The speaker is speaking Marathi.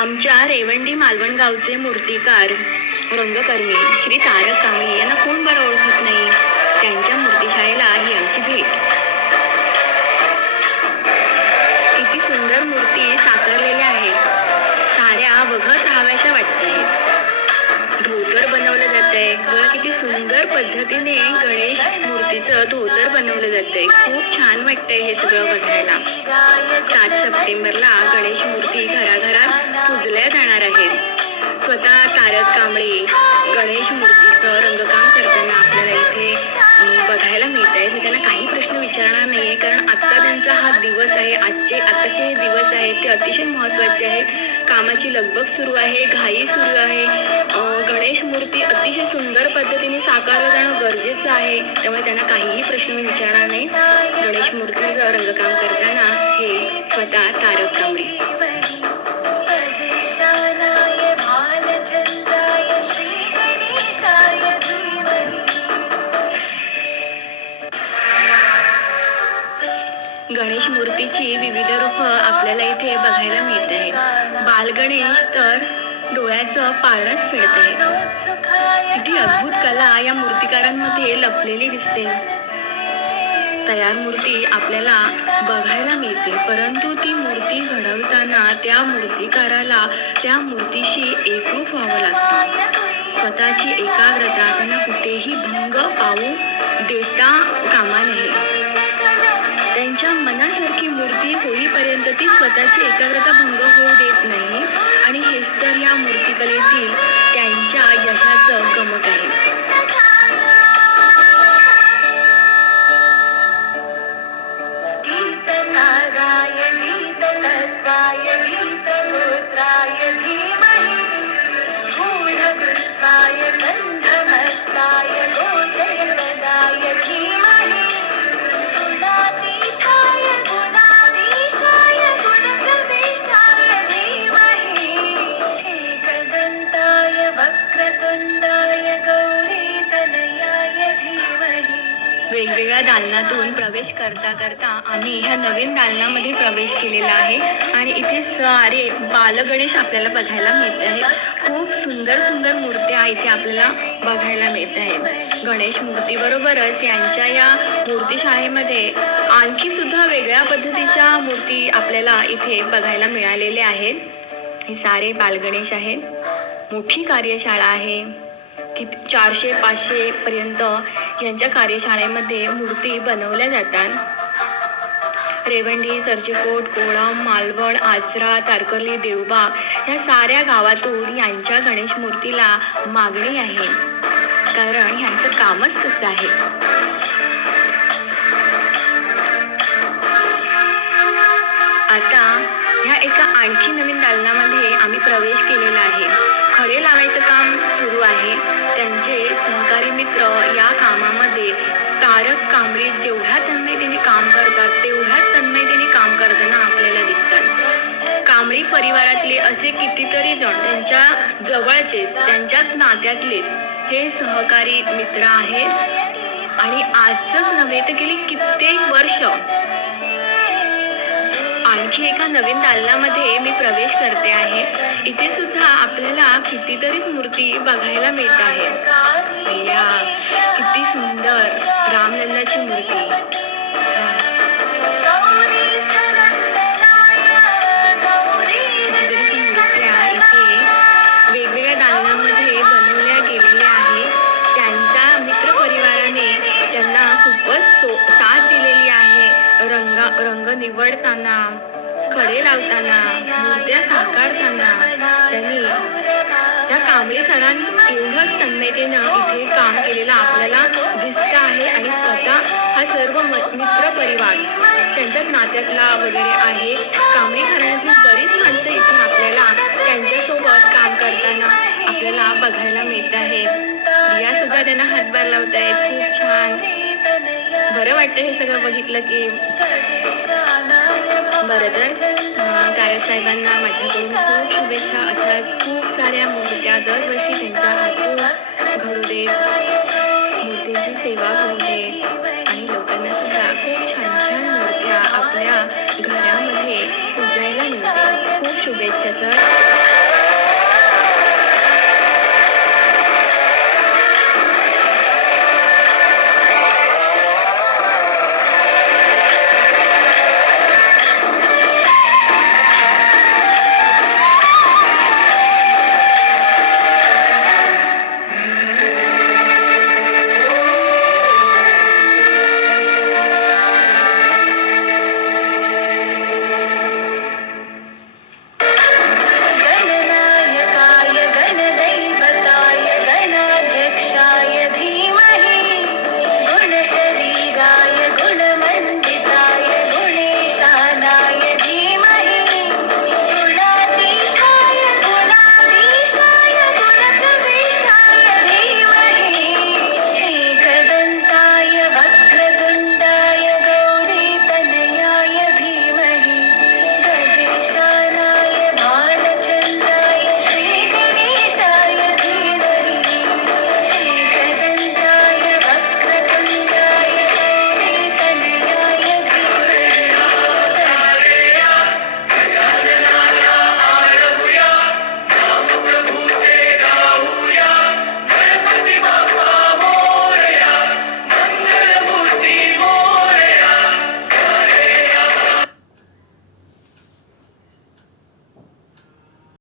आमच्या रेवंडी मालवणगावचे मूर्तिकार रंगकर्मी श्री तारक कांबळे यांना कोण बरं ओळखत नाही? त्यांच्या मूर्तिशाळेला ही आमची भेट. किती सुंदर मूर्ती साकारलेल्या आहेत साऱ्या बघत राहाव्याशा वाटत. धोतर बनवलं जात आहे किती सुंदर पद्धतीने धोतर बनवलं जातंय. आहे खूप छान वाटतंय हे सगळं बघायला. सात सप्टेंबरला गणेश मूर्ती घराघरात पुजल्या जाणार आहेत. स्वतः तारक कांबळे गणेश मूर्तीचं रंगकाम करताना आपल्याला इथे बघायला मिळत आहे मी त्यांना काही प्रश्न विचारणार नाहीये कारण आजचा त्यांचा हा दिवस आहे. आजचे आताचे हे दिवस आहेत ते अतिशय महत्त्वाचे आहेत. कामाची लगबग सुरू आहे घाई सुरू आहे. पद्धतीने जाणं गरजेचं आहे. त्यामुळे त्यांना काहीही प्रश्न विचारणार नाही गणेश मूर्ती रंगकाम करताना हे स्वतः तारक कांबळे गणेश मूर्तीची विविध रूप आपल्याला इथे बघायला मिळत. आहेत बालगणेश तर डोळ्याचं पारणच फिरते किती अद्भुत कला या मूर्तिकारांमध्ये लपलेली दिसते. तयार मूर्ती आपल्याला बघायला मिळते परंतु ती मूर्ती घडवताना त्या मूर्तिकाराला त्या मूर्तीशी एकरूप व्हावं लागतं. स्वतःची एकाग्रता त्यांना कुठेही भंग पाहू देता कामा नये. होईपर्यंत ती स्वतःची एकाग्रता भंग होऊ देत नाही. आणि हेच तर या मूर्तिकलेतील त्यांच्या यशाचं दालनातून प्रवेश करता करता आम्ही ह्या नवीन दालनामध्ये प्रवेश केलेला आहे. आणि इथे सारे बालगणेश आपल्याला बघायला मिळत आहेत. खूप सुंदर सुंदर मूर्त्या इथे आपल्याला बघायला मिळत आहेत. गणेश मूर्तीबरोबरच यांच्या या मूर्तीशाळेमध्ये आणखी सुद्धा वेगळ्या पद्धतीच्या मूर्ती आपल्याला इथे बघायला मिळालेल्या आहेत. हे सारे बालगणेश आहेत. मोठी कार्यशाळा आहे. किती चारशे पाचशे पर्यंत यांच्या कार्यशाळेमध्ये मूर्ती बनवल्या जातात. रेवंडी सरचिकोट कोळम मालवण आचरा तारकर्ली देवबाग या साऱ्या गावातून यांच्या गणेश मूर्तीला मागणी आहे. कारण ह्यांचं कामच तसं आहे. आता ह्या एका आणखी नवीन दालनामध्ये आम्ही प्रवेश केलेला आहे. खडे लावायचं काम सुरू आहे. त्यांचे सहकारी मित्र या कामामध्ये तारक कांबळे जेवढ्या तन्मयतेने काम करतात तेवढ्याच तन्मयतेने काम करताना आपल्याला दिसतात. कांबळी परिवारातले असे कितीतरी जण त्यांच्या जवळचेच त्यांच्याच नात्यातलेच हे सहकारी मित्र आहेत. आणि आजच नव्हे तर गेली कित्येक वर्ष आणखी एका नवीन दालनामध्ये मी प्रवेश करते आहे. इथे सुद्धा आपल्याला कितीतरीच मूर्ती बघायला मिळत आहे. किती सुंदर. रामलल्लाची मूर्ती. रंग निवडताना खडे लावताना मूर्त्या साकारताना त्यांनी त्या कांबळे सरांनी एवढंच तन्मयतेनं इथे काम केलेलं आपल्याला दिसतं आहे आणि स्वतः हा सर्व म- मित्र परिवार त्यांच्यात नात्यातला वगैरे आहे. कांबळे घराण्यातील बरीच माणसं इथे आपल्याला त्यांच्यासोबत काम करताना आपल्याला बघायला मिळत आहे या सुद्धा त्यांना हातभार लावत आहेत खूप बरं वाटतं हे सगळं बघितलं की बरं तर अं, साहेबांना माझ्याकडून खूप शुभेच्छा. अशाच खूप साऱ्या मूर्त्या दरवर्षी त्यांच्या हातून घडू दे मूर्तींची सेवा होऊ दे आणि लोकांना सुद्धा खूप छान छान मूर्त्या आपल्या घरामध्ये पूजायला मिळते खूप शुभेच्छा सर.